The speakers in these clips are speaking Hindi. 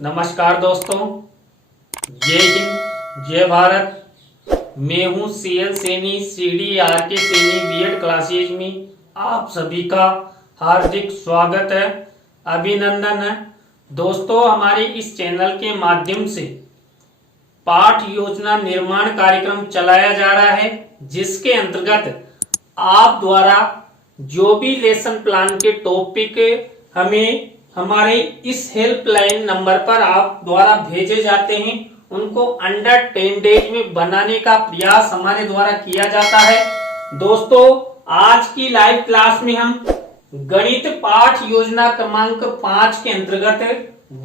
नमस्कार दोस्तों, जय हिंद, जय भारत। मैं हूं CL Saini, CDRK Saini BEd classes में आप सभी का हार्दिक स्वागत है, अभिनंदन है। दोस्तों, हमारे इस चैनल के माध्यम से पाठ योजना निर्माण कार्यक्रम चलाया जा रहा है, जिसके अंतर्गत आप द्वारा जो भी लेसन प्लान के टॉपिक हमें हमारे इस हेल्पलाइन नंबर पर आप द्वारा भेजे जाते हैं, उनको अंडर 10 डेज में बनाने का प्रयास हमारे द्वारा किया जाता है। दोस्तों, आज की लाइव क्लास में हम गणित पाठ योजना क्रमांक 5 के अंतर्गत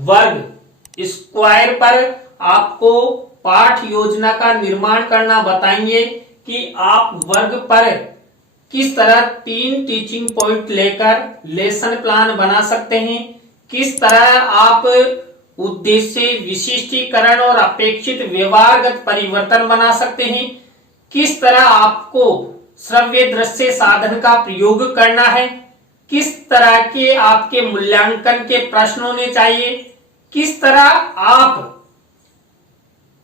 वर्ग स्क्वायर पर आपको पाठ योजना का निर्माण करना बताएंगे कि आप वर्ग पर किस तरह 3 टीचिंग पॉइंट लेकर लेसन प्लान बना सकते हैं, किस तरह आप उद्देश्य विशिष्टीकरण और अपेक्षित व्यवहारगत परिवर्तन बना सकते हैं, किस तरह आपको श्रव्य दृश्य साधन का प्रयोग करना है, किस तरह के आपके मूल्यांकन के प्रश्न होने चाहिए, किस तरह आप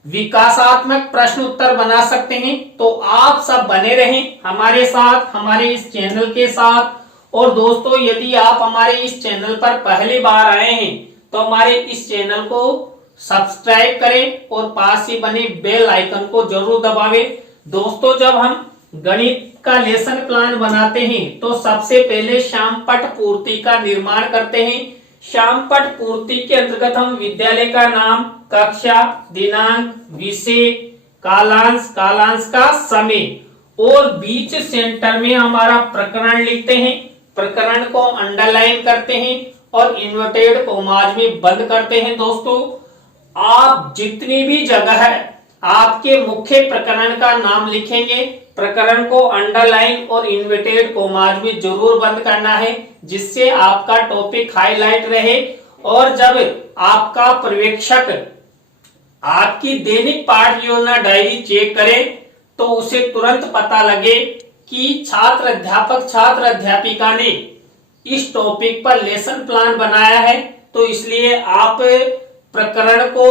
विकासात्मक प्रश्न उत्तर बना सकते हैं। तो आप सब बने रहें हमारे साथ, हमारे इस चैनल के साथ। और दोस्तों, यदि आप हमारे इस चैनल पर पहली बार आए हैं तो हमारे इस चैनल को सब्सक्राइब करें और पास ही बने बेल आइकन को जरूर दबावें। दोस्तों, जब हम गणित का लेसन प्लान बनाते हैं तो सबसे पहले शामपट पूर्ति का निर्माण करते हैं। शामपट पूर्ति के अंतर्गत हम विद्यालय का नाम, कक्षा, दिनांक, विषय, कालांश, कालांश का समय और बीच सेंटर में हमारा प्रकरण लिखते हैं। प्रकरण को अंडरलाइन करते हैं और इन्वर्टेड कॉमास में बंद करते हैं। दोस्तों, आप जितनी भी जगह है आपके मुख्य प्रकरण का नाम लिखेंगे, प्रकरण को अंडरलाइन और इन्वर्टेड कॉमास में जरूर बंद करना है, जिससे आपका टॉपिक हाईलाइट रहे। और जब आपका पर्यवेक्षक आपकी दैनिक पाठ योजना डायरी चेक करे तो उसे तुरंत पता लगे कि छात्र अध्यापक, छात्र अध्यापिका ने इस टॉपिक पर लेसन प्लान बनाया है। तो इसलिए आप प्रकरण को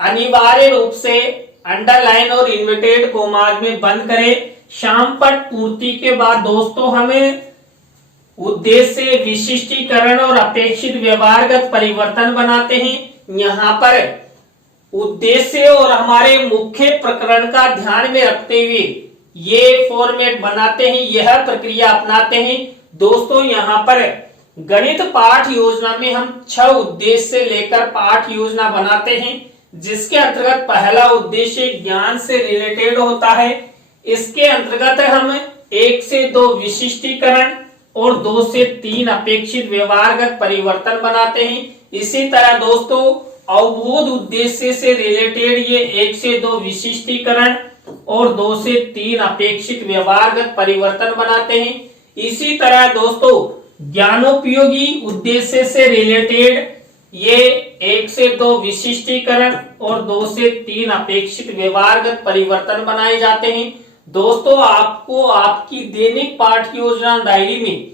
अनिवार्य रूप से अंडरलाइन और इन्वर्टेड कॉमास में बंद करें। शामपट पूर्ति के बाद दोस्तों हमें उद्देश्य विशिष्टीकरण और अपेक्षित व्यवहारगत परिवर्तन बनाते हैं। यहाँ पर उद्देश्य और हमारे मुख्य प्रकरण का ध्यान में रखते हुए ये फॉर्मेट बनाते हैं, यह प्रक्रिया अपनाते हैं। दोस्तों, यहाँ पर गणित पाठ योजना में हम 6 उद्देश्य लेकर पाठ योजना बनाते हैं, जिसके अंतर्गत पहला उद्देश्य ज्ञान से रिलेटेड होता है। इसके अंतर्गत हम 1 से 2 विशिष्टीकरण और 2 से 3 अपेक्षित व्यवहारगत परिवर्तन बनाते हैं। इसी तरह दोस्तों, अवबोध उद्देश्य से रिलेटेड ये 1 से 2 विशिष्टीकरण और 2 से 3 अपेक्षित व्यवहारगत परिवर्तन बनाते हैं। इसी तरह दोस्तों, ज्ञानोपयोगी उद्देश्य से रिलेटेड ये 1 से 2 विशिष्टीकरण और 2 से 3 अपेक्षित व्यवहारगत परिवर्तन बनाए जाते हैं। दोस्तों, आपको आपकी दैनिक पाठ योजना डायरी में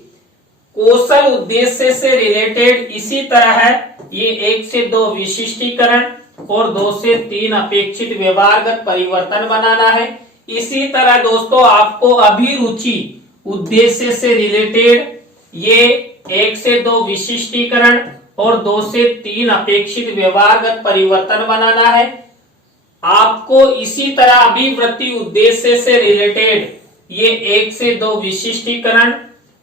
कौशल उद्देश्य से रिलेटेड इसी तरह है, ये 1 से 2 विशिष्टीकरण और 2 से 3 अपेक्षित व्यवहारगत परिवर्तन बनाना है। इसी तरह दोस्तों, आपको अभिरुचि उद्देश्य से रिलेटेड ये 1 से 2 विशिष्टीकरण और 2 से 3 अपेक्षित व्यवहारगत परिवर्तन बनाना है। आपको इसी तरह अभिवृत्ति उद्देश्य से रिलेटेड ये 1 से 2 विशिष्टीकरण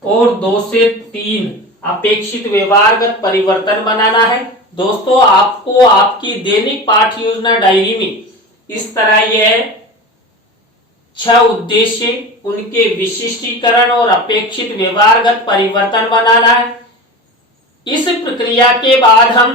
और 2 से 3 अपेक्षित व्यवहारगत परिवर्तन बनाना है। दोस्तों, आपको आपकी दैनिक पाठ योजना डायरी में इस तरह यह 6 उद्देश्य, उनके विशिष्टीकरण और अपेक्षित व्यवहारगत परिवर्तन बनाना है। इस प्रक्रिया के बाद हम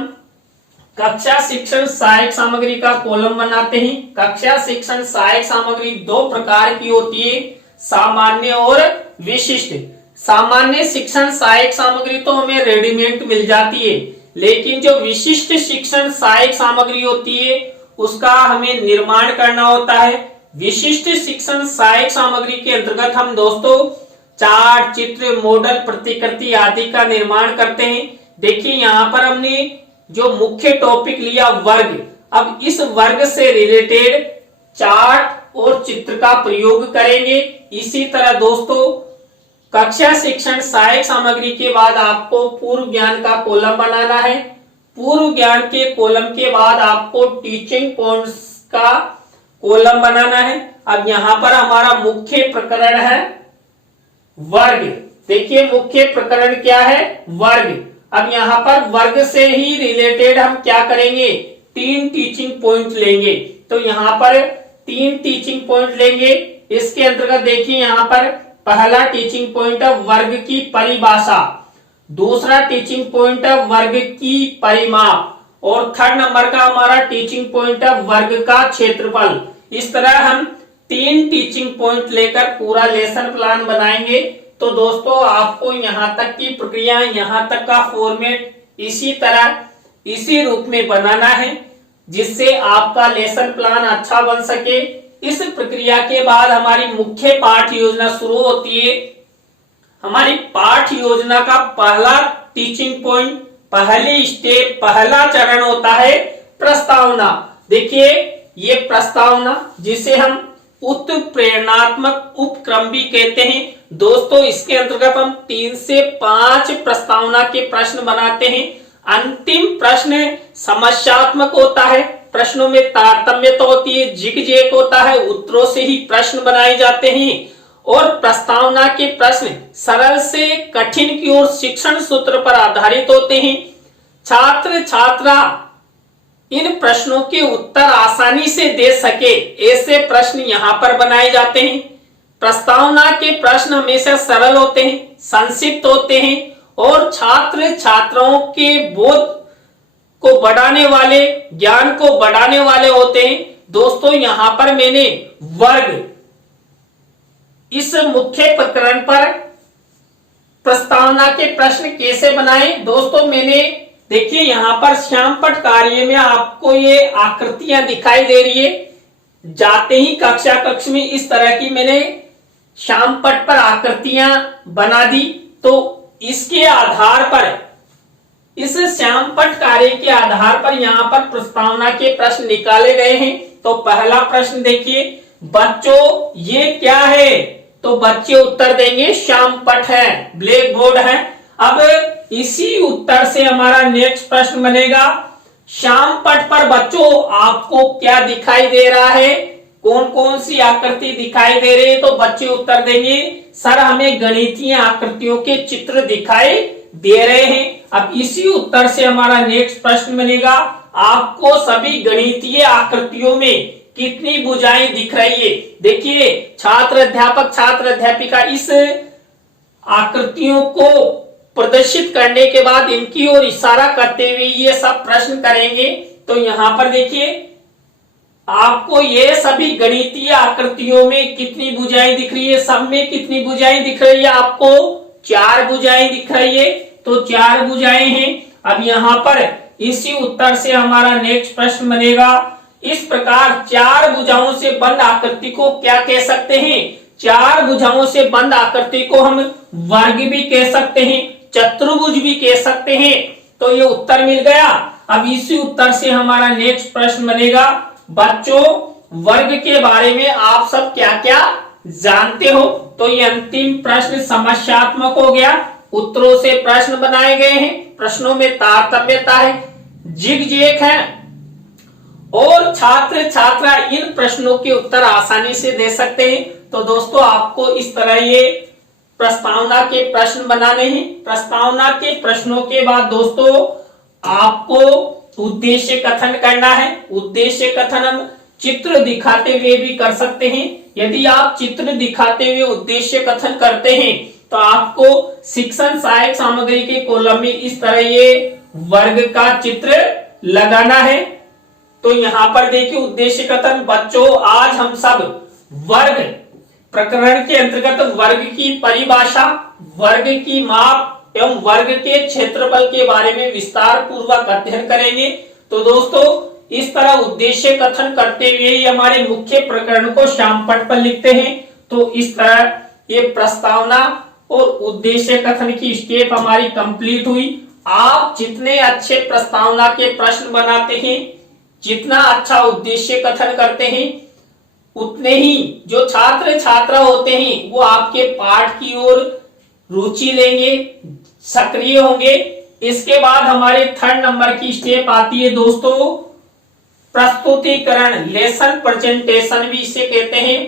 कक्षा शिक्षण सहायक सामग्री का कॉलम बनाते हैं। कक्षा शिक्षण सहायक सामग्री 2 प्रकार की होती है, सामान्य और विशिष्ट। सामान्य शिक्षण सहायक सामग्री तो हमें रेडीमेड मिल जाती है, लेकिन जो विशिष्ट शिक्षण सहायक सामग्री होती है उसका हमें निर्माण करना होता है। विशिष्ट शिक्षण सहायक सामग्री के अंतर्गत हम दोस्तों चार्ट, चित्र, मॉडल, प्रतिकृति आदि का निर्माण करते हैं। देखिए, यहाँ पर हमने जो मुख्य टॉपिक लिया वर्ग। अब इस वर्ग से रिलेटेड चार्ट और चित्र का प्रयोग करेंगे। इसी तरह दोस्तों कक्षा शिक्षण सहायक सामग्री के बाद आपको पूर्व ज्ञान का कॉलम बनाना है। पूर्व ज्ञान के कॉलम के बाद आपको टीचिंग पॉइंट्स का कॉलम बनाना है। अब यहां पर हमारा मुख्य प्रकरण है वर्ग। देखिए मुख्य प्रकरण क्या है, वर्ग। अब यहां पर वर्ग से ही रिलेटेड हम क्या करेंगे, 3 टीचिंग पॉइंट लेंगे। तो यहां पर 3 टीचिंग पॉइंट लेंगे। इसके अंतर्गत देखिए यहां पर पहला टीचिंग पॉइंट है वर्ग की परिभाषा, दूसरा टीचिंग पॉइंट है वर्ग की परिमाप, और थर्ड नंबर का हमारा टीचिंग पॉइंट है वर्ग का क्षेत्रफल। इस तरह हम 3 टीचिंग पॉइंट लेकर पूरा लेसन प्लान बनाएंगे। तो दोस्तों आपको यहां तक की प्रक्रिया, यहां तक का फॉर्मेट इसी तरह इसी रूप में बनाना है जिससे आपका लेसन प्लान अच्छा बन सके। इस प्रक्रिया के बाद हमारी मुख्य पाठ योजना शुरू होती है। हमारी पाठ योजना का पहला टीचिंग पॉइंट, पहली स्टेप, पहला चरण होता है प्रस्तावना। देखिए ये प्रस्तावना जिसे हम उत्प्रेरणात्मक उपक्रम भी कहते हैं। दोस्तों इसके अंतर्गत हम 3 से 5 प्रस्तावना के प्रश्न बनाते हैं। अंतिम प्रश्न समस्यात्मक होता है, प्रश्नों में तारतम्यता होती है, जिग-जैग होता है, उत्तरों से ही प्रश्न बनाए जाते हैं। और प्रस्तावना के प्रश्न सरल से कठिन की ओर शिक्षण सूत्र पर आधारित होते हैं। छात्र छात्रा इन प्रश्नों के उत्तर आसानी से दे सके ऐसे प्रश्न यहाँ पर बनाए जाते हैं। प्रस्तावना के प्रश्न हमेशा सरल होते हैं, संक्षिप्त होते हैं और छात्र छात्राओं के बोध को बढ़ाने वाले, ज्ञान को बढ़ाने वाले होते हैं। दोस्तों यहाँ पर मैंने वर्ग इस मुख्य प्रकरण पर प्रस्तावना के प्रश्न कैसे बनाए, दोस्तों मैंने देखिए यहां पर श्यामपट्ट कार्य में आपको ये आकृतियां दिखाई दे रही है। जाते ही कक्षा कक्ष में इस तरह की मैंने श्यामपट्ट पर आकृतियां बना दी। तो इसके आधार पर, इस श्यामपट्ट कार्य के आधार पर यहां पर प्रस्तावना के प्रश्न निकाले गए हैं। तो पहला प्रश्न देखिए, बच्चों ये क्या है, तो बच्चे उत्तर देंगे श्यामपट्ट है, ब्लैक बोर्ड है। अब इसी उत्तर से हमारा नेक्स्ट प्रश्न बनेगा, श्यामपट्ट पर बच्चों आपको क्या दिखाई दे रहा है, कौन कौन सी आकृति दिखाई दे रही है। तो बच्चे उत्तर देंगे सर हमें गणितीय आकृतियों के चित्र दिखाई दे रहे हैं। अब इसी उत्तर से हमारा नेक्स्ट प्रश्न बनेगा, आपको सभी गणितीय आकृतियों में कितनी भुजाएं दिख रही है। देखिए छात्र अध्यापक छात्र अध्यापिका इस आकृतियों को प्रदर्शित करने के बाद इनकी ओर इशारा करते हुए ये सब प्रश्न करेंगे। तो यहाँ पर देखिए आपको ये सभी गणितीय आकृतियों में कितनी भुजाएं दिख रही है, सब में कितनी भुजाएं दिख रही है, आपको 4 भुजाएं दिख रही है। तो 4 भुजाएं हैं। अब यहाँ पर इसी उत्तर से हमारा नेक्स्ट प्रश्न बनेगा, इस प्रकार 4 भुजाओं से बंद आकृति को क्या कह सकते हैं। 4 भुजाओं से बंद आकृति को हम वर्ग भी कह सकते हैं, चतुर्भुज भी कह सकते हैं। तो ये उत्तर मिल गया। अब इसी उत्तर से हमारा नेक्स्ट प्रश्न बनेगा, बच्चों वर्ग के बारे में आप सब क्या क्या जानते हो। तो ये अंतिम प्रश्न समस्यात्मक हो गया, उत्तरों से प्रश्न बनाए गए हैं, प्रश्नों में तारतम्यता है, जिग-जैग है और छात्र छात्रा इन प्रश्नों के उत्तर आसानी से दे सकते हैं। तो दोस्तों आपको इस तरह ये प्रस्तावना के प्रश्न बनाने हैं। प्रस्तावना के प्रश्नों के बाद दोस्तों आपको उद्देश्य कथन करना है। उद्देश्य कथन हम चित्र दिखाते हुए भी कर सकते हैं। यदि आप चित्र दिखाते हुए उद्देश्य कथन करते हैं तो आपको शिक्षण सहायक सामग्री के कॉलम में इस तरह ये वर्ग का चित्र लगाना है। तो यहाँ पर देखिए उद्देश्य कथन, बच्चों आज हम सब वर्ग प्रकरण के अंतर्गत वर्ग की परिभाषा, वर्ग की माप एवं वर्ग के क्षेत्रफल के बारे में विस्तार पूर्वक अध्ययन करेंगे। तो दोस्तों इस तरह उद्देश्य कथन करते हुए ही हमारे मुख्य प्रकरण को श्यामपट्ट पर लिखते हैं। तो इस तरह ये प्रस्तावना और उद्देश्य कथन की स्टेप हमारी कंप्लीट हुई। आप जितने अच्छे प्रस्तावना के प्रश्न बनाते हैं, जितना अच्छा उद्देश्य कथन करते हैं, उतने ही जो छात्र छात्रा होते हैं वो आपके पाठ की ओर रुचि लेंगे, सक्रिय होंगे। इसके बाद हमारे 3rd नंबर की स्टेप आती है दोस्तों, प्रस्तुतिकरण, लेसन प्रेजेंटेशन भी इसे कहते हैं।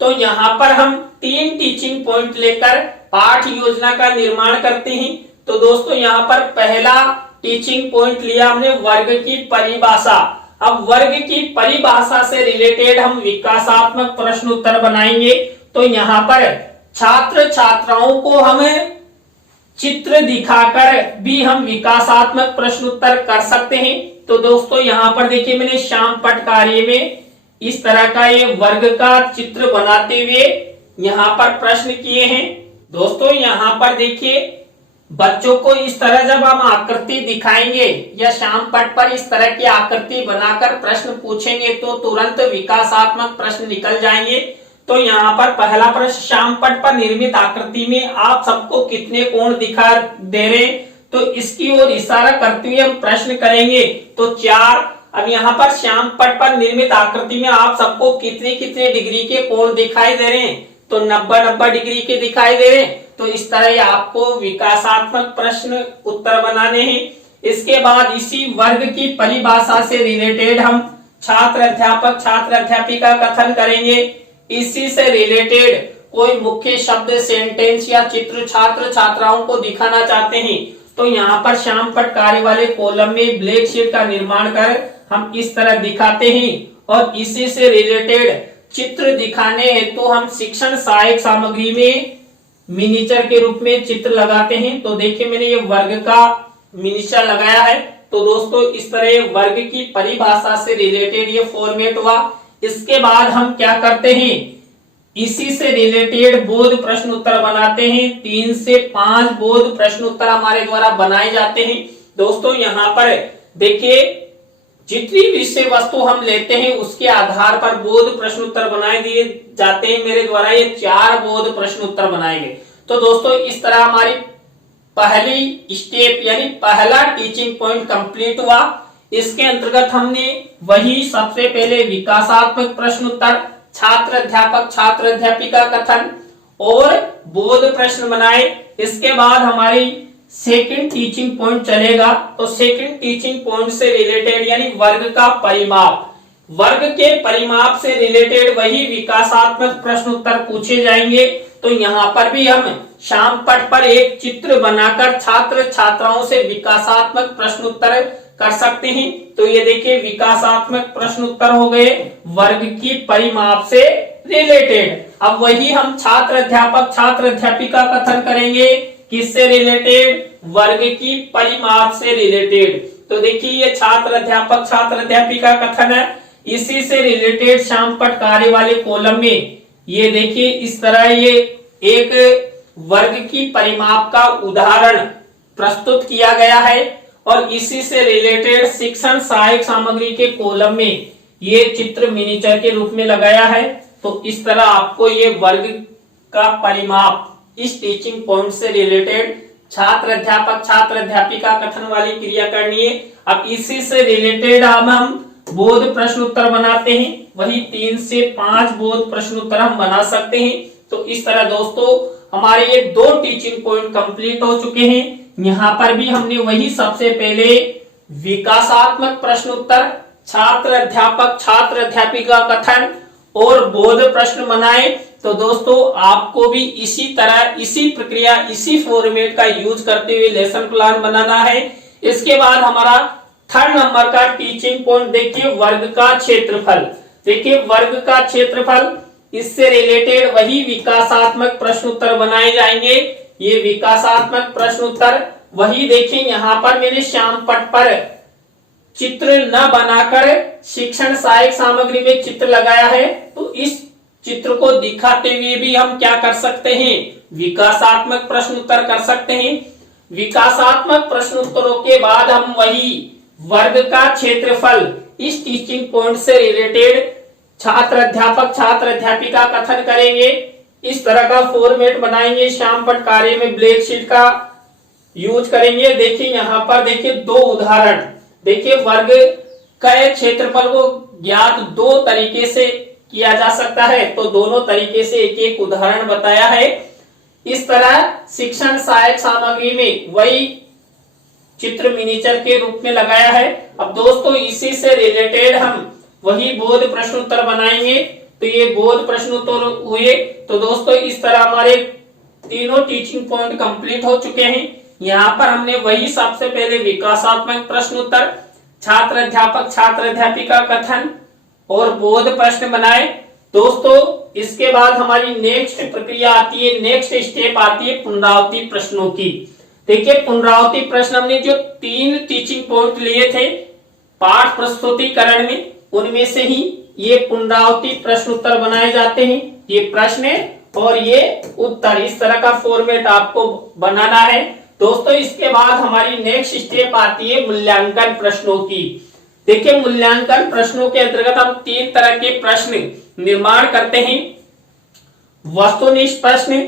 तो यहाँ पर हम 3 टीचिंग पॉइंट लेकर पाठ योजना का निर्माण करते हैं। तो दोस्तों यहाँ पर पहला टीचिंग पॉइंट लिया हमने वर्ग की परिभाषा। अब वर्ग की परिभाषा से रिलेटेड हम विकासात्मक प्रश्न उत्तर बनाएंगे। तो यहाँ पर छात्र छात्राओं को हमें चित्र दिखाकर भी हम विकासात्मक प्रश्न उत्तर कर सकते हैं। तो दोस्तों यहाँ पर देखिए मैंने श्याम पट कार्य में इस तरह का ये वर्ग का चित्र बनाते हुए यहाँ पर प्रश्न किए हैं। दोस्तों यहाँ पर देखिए बच्चों को इस तरह जब हम आकृति दिखाएंगे या श्याम पट पर इस तरह की आकृति बनाकर प्रश्न पूछेंगे तो तुरंत विकासात्मक प्रश्न निकल जाएंगे। तो यहाँ पर पहला प्रश्न, श्याम पट पर निर्मित आकृति में आप सबको कितने कोण दिखा दे रहे हैं? तो इसकी ओर इशारा करते हुए हम प्रश्न करेंगे तो 4। अब यहाँ पर श्याम पट पर निर्मित आकृति में आप सबको कितने कितने डिग्री के कोण दिखाई दे रहे हैं? तो 90-90 डिग्री के दिखाई दे रहे हैं। तो इस तरह आपको विकासात्मक प्रश्न उत्तर बनाने हैं। इसके बाद इसी वर्ग की परिभाषा से रिलेटेड हम छात्र अध्यापक छात्र अध्यापिका कथन करेंगे। इसी से रिलेटेड कोई मुख्य शब्द, सेंटेंस या चित्र छात्र छात्राओं को दिखाना चाहते हैं तो यहाँ पर श्याम पट कार्य वाले कॉलम में ब्लैक शीट का निर्माण कर हम इस तरह दिखाते हैं। और इसी से रिलेटेड चित्र दिखाने हेतु तो हम शिक्षण सहायक सामग्री में मिनिएचर के रूप में चित्र लगाते हैं। तो देखिए मैंने ये वर्ग का मिनिएचर लगाया है। तो दोस्तों इस तरह वर्ग की परिभाषा से रिलेटेड ये फॉर्मेट हुआ। इसके बाद हम क्या करते हैं, इसी से रिलेटेड बोध प्रश्न उत्तर बनाते हैं। 3 से 5 बोध प्रश्न उत्तर हमारे द्वारा बनाए जाते हैं। दोस्तों यहाँ पर देखिए जितनी विषय वस्तु हम लेते हैं उसके आधार पर बोध प्रश्न उत्तर बनाए दिए जाते हैं। मेरे द्वारा ये 4 बोध प्रश्न उत्तर बनाए गए। तो दोस्तों इस तरह हमारी पहली स्टेप यानी पहला टीचिंग पॉइंट कंप्लीट हुआ। इसके अंतर्गत हमने वही सबसे पहले विकासात्मक प्रश्न उत्तर, छात्र अध्यापक छात्र अध्यापिका कथन और बोध प्रश्न बनाए। इसके बाद हमारी सेकंड टीचिंग पॉइंट चलेगा। तो सेकंड टीचिंग पॉइंट से रिलेटेड यानी वर्ग का परिमाप, वर्ग के परिमाप से रिलेटेड वही विकासात्मक प्रश्न उत्तर पूछे जाएंगे। तो यहाँ पर भी हम श्याम पट पर एक चित्र बनाकर छात्र छात्राओं से विकासात्मक प्रश्न उत्तर कर सकते हैं। तो ये देखिए विकासात्मक प्रश्न उत्तर हो गए वर्ग की परिमाप से रिलेटेड। अब वही हम छात्र अध्यापक छात्र अध्यापिका कथन करेंगे, किससे रिलेटेड? वर्ग की परिमाप से रिलेटेड। तो देखिए ये छात्र अध्यापक छात्र अध्यापिका कथन है। इसी से रिलेटेड श्याम पट कार्य वाले कॉलम में ये देखिए इस तरह ये एक वर्ग की परिमाप का उदाहरण प्रस्तुत किया गया है। और इसी से रिलेटेड शिक्षण सहायक सामग्री के कॉलम में ये चित्र मिनिएचर के रूप में लगाया है। तो इस तरह आपको ये वर्ग का परिमाप इस टीचिंग पॉइंट से रिलेटेड छात्र अध्यापक छात्र अध्यापिका कथन वाली क्रिया करनी है। अब इसी से रिलेटेड हम बोध प्रश्न उत्तर बनाते हैं। वही 3 से 5 बोध प्रश्न उत्तर हम बना सकते हैं। तो इस तरह दोस्तों हमारे ये 2 टीचिंग पॉइंट कंप्लीट हो चुके हैं। यहाँ पर भी हमने वही सबसे पहले विकासात्मक प्रश्न उत्तर, छात्र अध्यापक छात्र अध्यापिका कथन और बोध प्रश्न बनाए। तो दोस्तों आपको भी इसी तरह इसी प्रक्रिया इसी फॉर्मेट का यूज करते हुए लेसन प्लान बनाना है। इसके बाद हमारा 3rd नंबर का टीचिंग पॉइंट देखिए वर्ग का क्षेत्रफल। देखिए वर्ग का क्षेत्रफल, इससे रिलेटेड वही विकासात्मक प्रश्न उत्तर बनाए जाएंगे। ये विकासात्मक प्रश्न उत्तर वही देखिए यहाँ पर मैंने श्याम पट पर चित्र न बनाकर शिक्षण सहायक सामग्री में चित्र लगाया है। तो इस चित्र को दिखाते हुए भी हम क्या कर सकते हैं, विकासात्मक प्रश्न उत्तर कर सकते हैं। विकासात्मक प्रश्न उत्तरों के बाद हम वही वर्ग का क्षेत्रफल इस टीचिंग पॉइंट से रिलेटेड छात्र अध्यापक छात्र अध्यापिका कथन करेंगे। इस तरह का फॉर्मेट बनाएंगे। श्याम पट कार्य में ब्लैक शीट का यूज करेंगे। देखिए यहाँ पर देखिए दो उदाहरण, देखिए वर्ग का क्षेत्रफल को ज्ञात दो तरीके से किया जा सकता है, तो दोनों तरीके से एक एक उदाहरण बताया है। इस तरह शिक्षण सहायक सामग्री में वही चित्र मिनीचर के रूप में लगाया है। अब दोस्तों इसी से रिलेटेड हम वही बोध प्रश्न उत्तर बनाएंगे। तो ये बोध प्रश्न उत्तर हुए। तो दोस्तों इस तरह हमारे तीनों टीचिंग पॉइंट कंप्लीट हो चुके हैं। यहाँ पर हमने वही सबसे पहले विकासात्मक प्रश्न उत्तर, छात्र अध्यापक छात्र अध्यापिका कथन और बोध प्रश्न बनाए। दोस्तों इसके बाद हमारी नेक्स्ट प्रक्रिया आती है, नेक्स्ट स्टेप आती है पुनरावृत्ति प्रश्नों की। देखिए पुनरावृत्ति प्रश्न हमने जो 3 टीचिंग पॉइंट लिए थे पाठ प्रस्तुतिकरण में, उनमें से ही ये पुनरावृत्ति प्रश्न उत्तर बनाए जाते हैं। ये प्रश्न और ये उत्तर, इस तरह का फॉर्मेट आपको बनाना है दोस्तों। इसके बाद हमारी नेक्स्ट स्टेप आती है मूल्यांकन प्रश्नों की। देखिए मूल्यांकन प्रश्नों के अंतर्गत हम 3 तरह के प्रश्न निर्माण करते हैं। वस्तुनिष्ठ प्रश्न,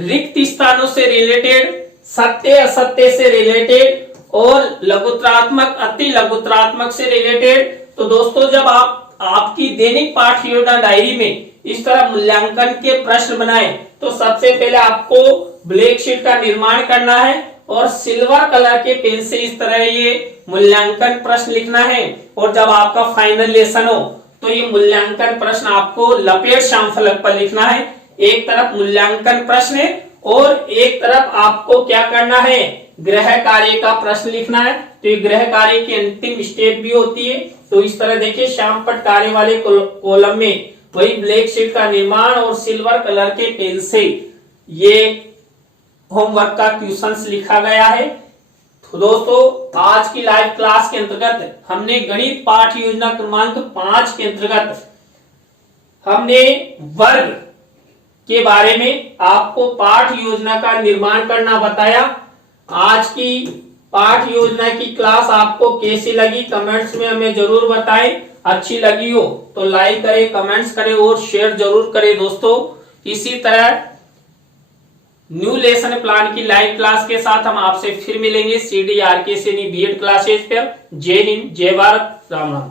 रिक्त स्थानों से रिलेटेड, सत्य असत्य से रिलेटेड और लघुत्रात्मक अति लघुत्रात्मक से रिलेटेड। तो दोस्तों जब आपकी दैनिक पाठ योजना डायरी में इस तरह मूल्यांकन के प्रश्न बनाए, तो सबसे पहले आपको ब्लैक शीट का निर्माण करना है और सिल्वर कलर के पेन से इस तरह ये मूल्यांकन प्रश्न लिखना है। और जब आपका फाइनल लेसन हो तो ये मूल्यांकन प्रश्न आपको लपेट श्यामफलक पर लिखना है। एक तरफ मूल्यांकन प्रश्न और एक तरफ आपको क्या करना है, गृह कार्य का प्रश्न लिखना है। तो ये गृह कार्य की अंतिम स्टेप भी होती है। तो इस तरह देखिए श्यामपट्ट कार्य वाले कॉलम में वही ब्लैक शीट का निर्माण और सिल्वर कलर के पेन से ये होमवर्क का क्वेश्चंस लिखा गया है। तो दोस्तों आज की लाइव क्लास के अंतर्गत हमने गणित पाठ योजना क्रमांक 5 के अंतर्गत हमने वर्ग के बारे में आपको पाठ योजना का निर्माण करना बताया। आज की पाठ योजना की क्लास आपको कैसी लगी कमेंट्स में हमें जरूर बताएं। अच्छी लगी हो तो लाइक करें, कमेंट्स करें और शेयर जरूर करें दोस्तों। इसी तरह न्यू लेसन प्लान की लाइव क्लास के साथ हम आपसे फिर मिलेंगे CDRK सैनी बीएड क्लासेज पर। जय हिंद, जय भारत, राम राम।